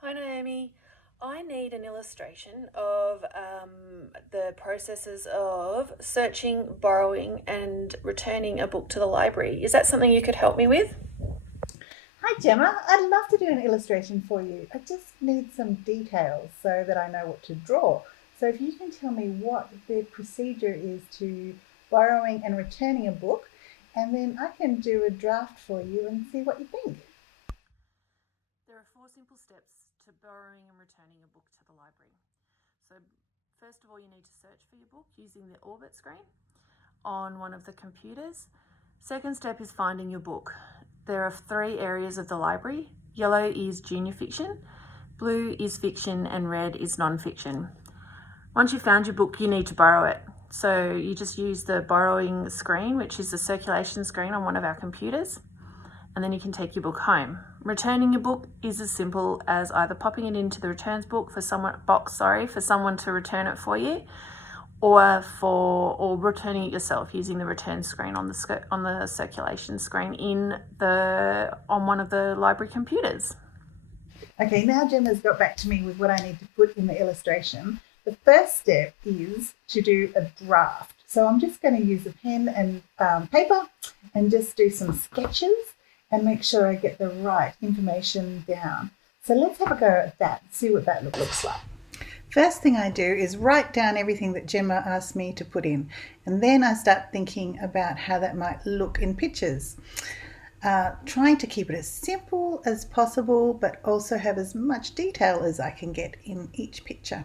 Hi Naomi, I need an illustration of the processes of searching, borrowing, and returning a book to the library. Is that something you could help me with? Hi Gemma, I'd love to do an illustration for you. I just need some details so that I know what to draw. So if you can tell me what the procedure is to borrowing and returning a book, and then I can do a draft for you and see what you think. There are four simple steps to borrowing and returning a book to the library. So, first of all, you need to search for your book using the orbit screen on one of the computers. Second step is finding your book. There are three areas of the library. Yellow is junior fiction, blue is fiction, and red is non-fiction. Once you've found your book, you need to borrow it. So you just use the borrowing screen, which is the circulation screen on one of our computers, and then you can take your book home. Returning your book is as simple as either popping it into the returns box for someone to return it for you, or returning it yourself using the return screen on the circulation screen on one of the library computers. Okay, now Gemma's got back to me with what I need to put in the illustration. The first step is to do a draft. So I'm just going to use a pen and paper and just do some sketches and make sure I get the right information down. So let's have a go at that, see what that looks like. First thing I do is write down everything that Gemma asked me to put in, and then I start thinking about how that might look in pictures. Trying to keep it as simple as possible, but also have as much detail as I can get in each picture.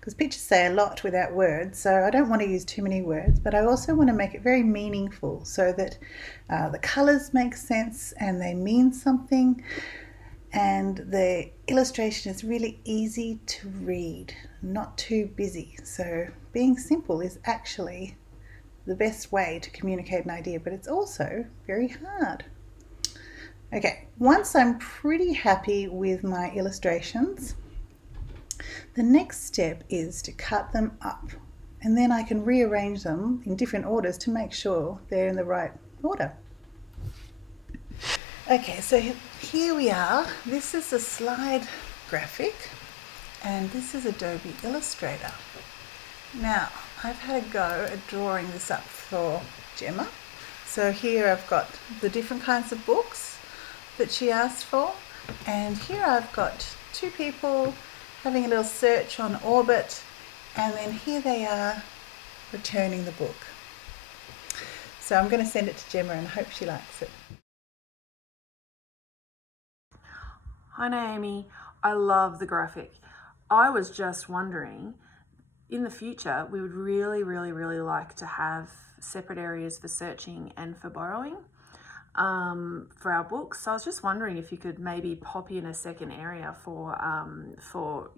Because pictures say a lot without words, so I don't want to use too many words, but I also want to make it very meaningful so that the colours make sense and they mean something, and the illustration is really easy to read, not too busy. So being simple is actually the best way to communicate an idea, but it's also very hard. Okay, once I'm pretty happy with my illustrations, the next step is to cut them up, and then I can rearrange them in different orders to make sure they're in the right order. Okay, so here we are. This is a slide graphic, and this is Adobe Illustrator. Now, I've had a go at drawing this up for Gemma. So here I've got the different kinds of books that she asked for, and here I've got two people having a little search on Orbit, and then here they are returning the book. So I'm going to send it to Gemma and hope she likes it. Hi Naomi, I love the graphic. I was just wondering, in the future, we would really like to have separate areas for searching and for borrowing for our books. So I was just wondering if you could maybe pop in a second area for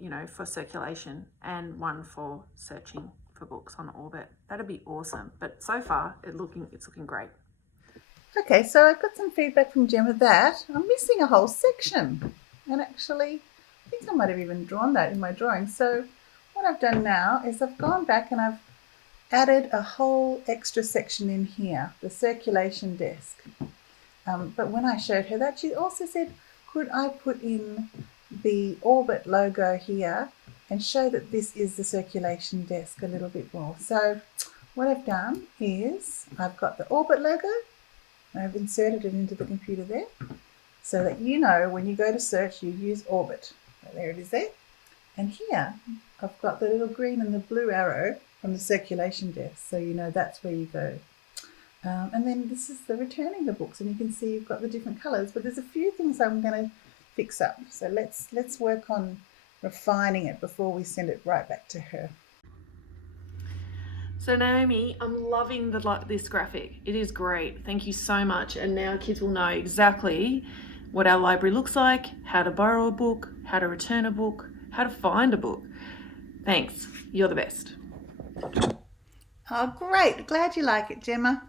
circulation and one for searching for books on Orbit. That'd be awesome. But so far, it's looking great. Okay, so I've got some feedback from Gemma that I'm missing a whole section. And actually, I think I might have even drawn that in my drawing. So what I've done now is I've gone back and I've added a whole extra section in here, the circulation desk. But when I showed her that, she also said, could I put in the Orbit logo here and show that this is the circulation desk a little bit more. So what I've done is I've got the Orbit logo, I've inserted it into the computer there, so that you know when you go to search, you use Orbit. So there it is there. And here I've got the little green and the blue arrow from the circulation desk, so you know that's where you go. And then this is the returning the books, and you can see you've got the different colours, but there's a few things I'm going to fix up. So let's work on refining it before we send it right back to her. So Naomi, I'm loving this graphic. It is great. Thank you so much. And now kids will know exactly what our library looks like, how to borrow a book, how to return a book, how to find a book. Thanks. You're the best. Oh, great. Glad you like it, Gemma.